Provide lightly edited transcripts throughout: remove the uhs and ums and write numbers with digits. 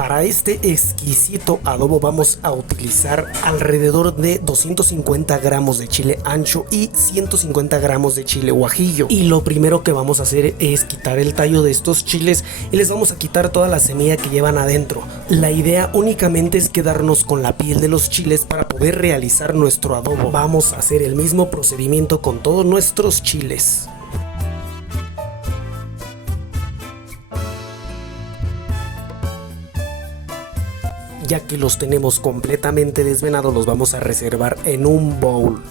Para este exquisito adobo vamos a utilizar alrededor de 250 gramos de chile ancho y 150 gramos de chile guajillo. Y lo primero que vamos a hacer es quitar el tallo de estos chiles y les vamos a quitar toda la semilla que llevan adentro. La idea únicamente es quedarnos con la piel de los chiles para poder realizar nuestro adobo. Vamos a hacer el mismo procedimiento con todos nuestros chiles. Ya que los tenemos completamente desvenados, los vamos a reservar en un bowl.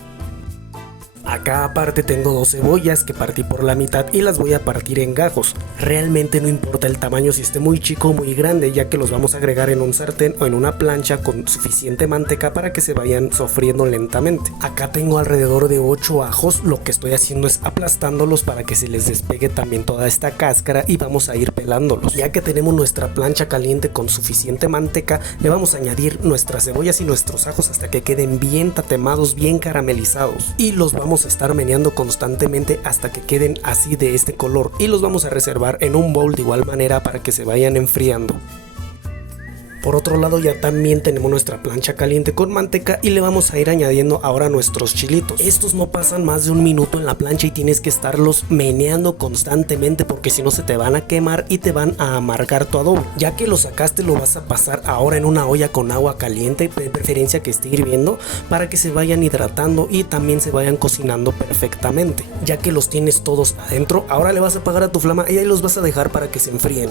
Acá aparte tengo 2 cebollas que partí por la mitad y las voy a partir en gajos. Realmente no importa el tamaño si esté muy chico o muy grande, ya que los vamos a agregar en un sartén o en una plancha con suficiente manteca para que se vayan sofriendo lentamente. Acá tengo alrededor de 8 ajos, lo que estoy haciendo es aplastándolos para que se les despegue también toda esta cáscara y vamos a ir pelándolos. Ya que tenemos nuestra plancha caliente con suficiente manteca, le vamos a añadir nuestras cebollas y nuestros ajos hasta que queden bien tatemados, bien caramelizados, y los vamos a estar meneando constantemente hasta que queden así de este color, y los vamos a reservar en un bowl de igual manera para que se vayan enfriando. Por otro lado ya también tenemos nuestra plancha caliente con manteca y le vamos a ir añadiendo ahora nuestros chilitos. Estos no pasan más de un minuto en la plancha y tienes que estarlos meneando constantemente porque si no se te van a quemar y te van a amargar tu adobo. Ya que lo sacaste, lo vas a pasar ahora en una olla con agua caliente, de preferencia que esté hirviendo, para que se vayan hidratando y también se vayan cocinando perfectamente. Ya que los tienes todos adentro, ahora le vas a apagar a tu flama y ahí los vas a dejar para que se enfríen.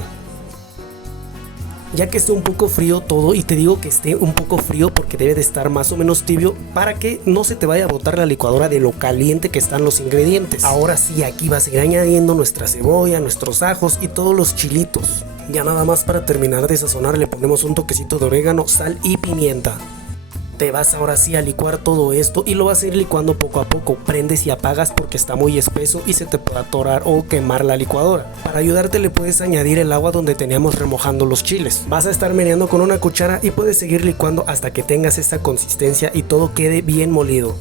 Ya que esté un poco frío todo, y te digo que esté un poco frío porque debe de estar más o menos tibio para que no se te vaya a botar la licuadora de lo caliente que están los ingredientes. Ahora sí, aquí vas a ir añadiendo nuestra cebolla, nuestros ajos y todos los chilitos. Ya nada más para terminar de sazonar le ponemos un toquecito de orégano, sal y pimienta. Te vas ahora sí a licuar todo esto y lo vas a ir licuando poco a poco. Prendes y apagas porque está muy espeso y se te puede atorar o quemar la licuadora. Para ayudarte le puedes añadir el agua donde teníamos remojando los chiles. Vas a estar meneando con una cuchara y puedes seguir licuando hasta que tengas esta consistencia y todo quede bien molido.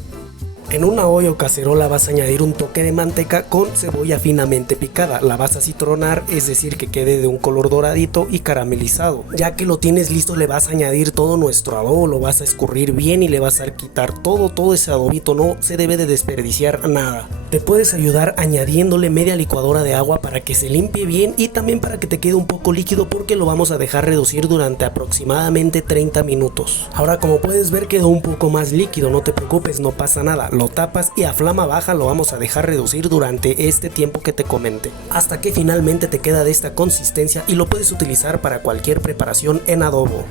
En una olla o cacerola vas a añadir un toque de manteca con cebolla finamente picada. La vas a citronar, es decir que quede de un color doradito y caramelizado. Ya que lo tienes listo, le vas a añadir todo nuestro adobo, lo vas a escurrir bien y le vas a quitar todo ese adobito. No se debe de desperdiciar nada. Te puedes ayudar añadiéndole media licuadora de agua para que se limpie bien y también para que te quede un poco líquido, porque lo vamos a dejar reducir durante aproximadamente 30 minutos. Ahora, como puedes ver, quedó un poco más líquido, no te preocupes, no pasa nada. Lo tapas y a flama baja lo vamos a dejar reducir durante este tiempo que te comenté, hasta que finalmente te queda de esta consistencia y lo puedes utilizar para cualquier preparación en adobo.